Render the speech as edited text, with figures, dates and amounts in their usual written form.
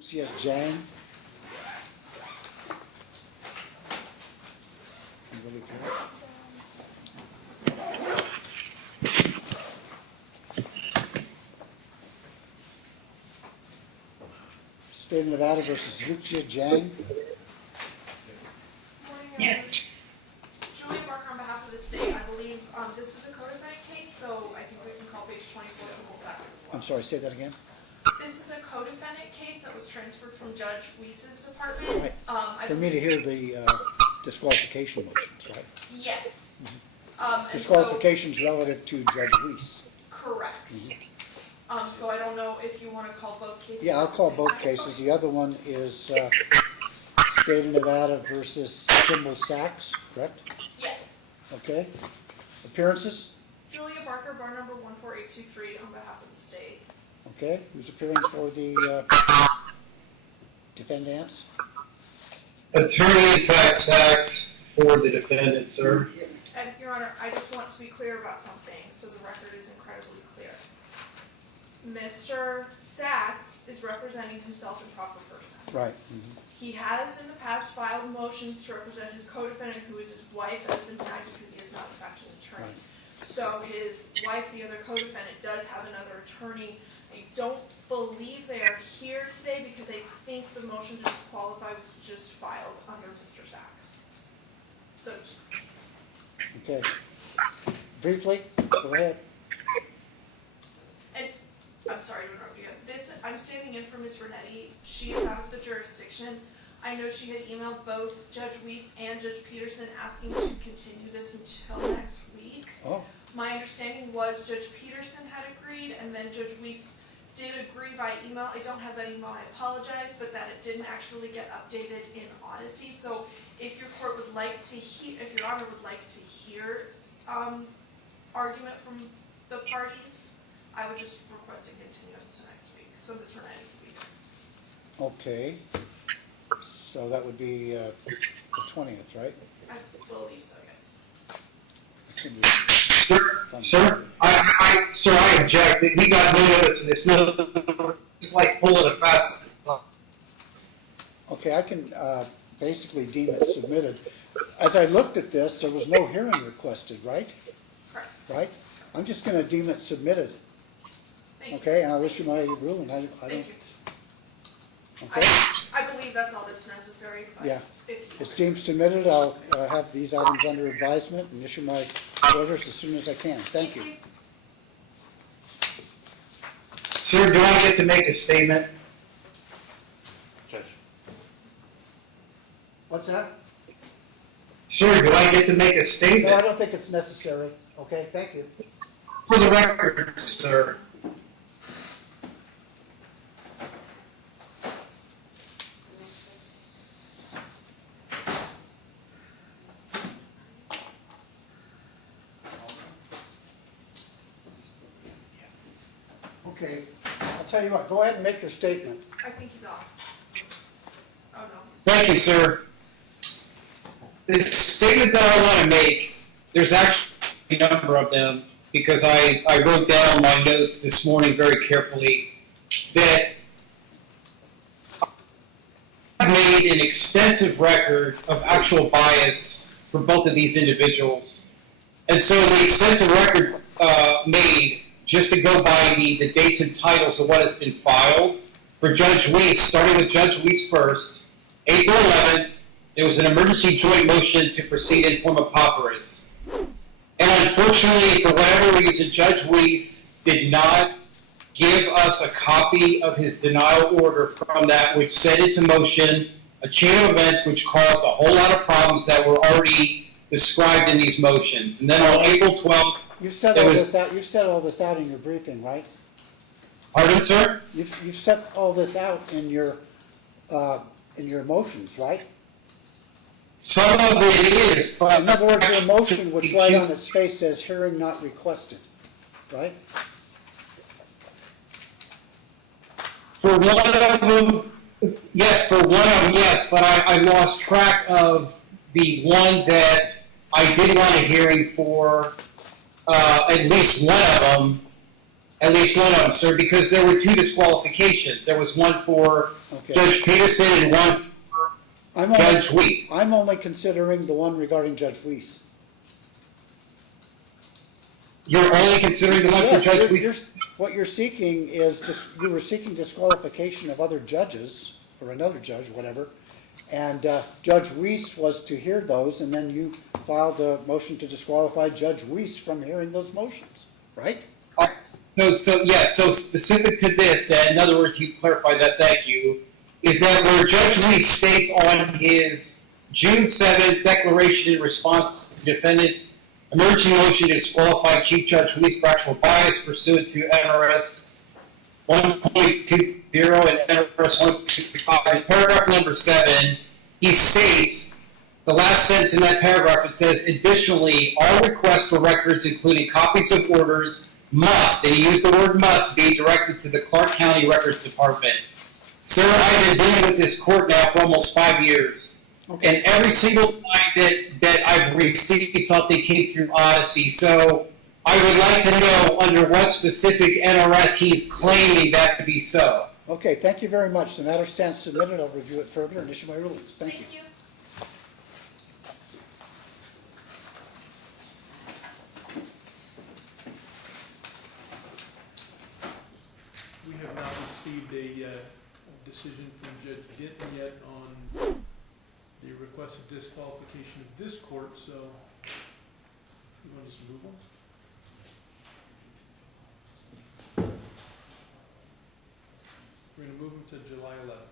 Zhang. Anybody care? State of Nevada versus Zhang. Yes. Julia Barker on behalf of the state. I believe this is a co-defendant case, so I think we can call page 24 Honorable Sachs as well. I'm sorry, say that again? This is a co-defendant case that was transferred from Judge Weiss's department. Right. For me to hear the disqualification motions, right? Yes. Disqualifications relative to Judge Weiss. Correct. So I don't know if you want to call both cases. Yeah, I'll at the call same both time. cases. The other one is State of Nevada versus Sachs, correct? Yes. Okay. Appearances? Julia Barker, bar number 14823 on behalf of the state. Okay. Who's appearing for the defendants? Attorney-in-fact Sachs for the defendant, sir. And Your Honor, I just want to be clear about something so the record is incredibly clear. Mr. Sachs is representing himself in proper person. Right. He has in the past filed motions to represent his co-defendant, who is his wife, has been denied because he is not in fact an attorney. Right. So his wife, the other co-defendant, does have another attorney. I don't believe they are here today because I think the motion to disqualify was just filed under Mr. Sachs. So, Okay. Briefly, go ahead. and I'm sorry to interrupt you. I'm standing in for Ms. Renetti. She is out of the jurisdiction. I know she had emailed both Judge Weiss and Judge Peterson asking to continue this until next week. Oh, My understanding was Judge Peterson had agreed, and then Judge Weiss did agree by email. I don't have that email, I apologize, but that it didn't actually get updated in Odyssey. So if your court would like to hear, if your Honor would like to hear argument from the parties, I would just request a continuance to next week. So Ms. Renetti could be here. okay. So that would be the 20th, right? I believe so, yes. It's gonna be Sir, I object. We got notice, and it's no, it's like pulling a fast. Okay, I can basically deem it submitted. As I looked at this, there was no hearing requested, right? Correct. Right? I'm just going to deem it submitted. Thank you. Okay, and I'll issue my ruling. I don't. Thank you. Okay. I believe that's all that's necessary. But Yeah. if you It's deemed submitted. I'll have these items under advisement and issue my orders as soon as I can. Thank you. Sir, do I get to make a statement? Judge. What's that? Sir, do I get to make a No, I statement? don't think it's necessary. Okay, thank you. For the record, sir. Okay, I'll tell you what, go ahead and make your statement. I think he's off. Oh no. Thank you, sir. The statement that I want to make, there's actually a number of them, because I wrote down my notes this morning very carefully, that I made an extensive record of actual bias for both of these individuals. And so the extensive record made, just to go by the dates and titles of what has been filed, for Judge Weiss, starting with Judge Weiss first, April 11th, there was an emergency joint motion to proceed in form of papyrus. And unfortunately, for whatever reason, Judge Weiss did not give us a copy of his denial order from that, which set into motion a chain of events which caused a whole lot of problems that were already described in these motions. And then on April 12th, You set all this out. You set all this out in your briefing, right? pardon, sir? You've set all this out in your motions, right? Some of it is, but In other words, your motion, which right on its face says hearing not requested, right? for one of them, yes, but I lost track of the one that I did want a hearing for, at least one of them, At least one of them, sir, because there were 2 disqualifications. There was one for Okay. Judge Peterson and one I'm for only, Judge Weeks. I'm only considering the one regarding Judge Weiss. You're only considering the one for Yes, Judge Weeks? what you're seeking is, you were seeking disqualification of other judges, or another judge, whatever, and Judge Weiss was to hear those, and then you filed a motion to disqualify Judge Weiss from hearing those motions, right? So specific to this, then, in other words, you clarified that, thank you, is that where Judge Weiss states on his June 7th declaration in response to defendant's emergency motion to disqualify Chief Judge Weiss for actual bias pursuant to NRS 1.20 and NRS 1.5, in paragraph number 7, he states, the last sentence in that paragraph, it says, additionally, all requests for records, including copies of orders, must, and he used the word must, be directed to the Clark County Records Department. Sir, I've been dealing with this court now for almost 5 years. Okay. And every single time that I've received something came through Odyssey. So I would like to know under what specific NRS he's claiming that to be so. Okay, thank you very much. The matter stands submitted. I'll review it further and issue my rulings. Thank you. Thank you. We have not received a decision from Judge Denton yet on the request of disqualification of this court, so you want to just move on? We're going to move them to July 11th.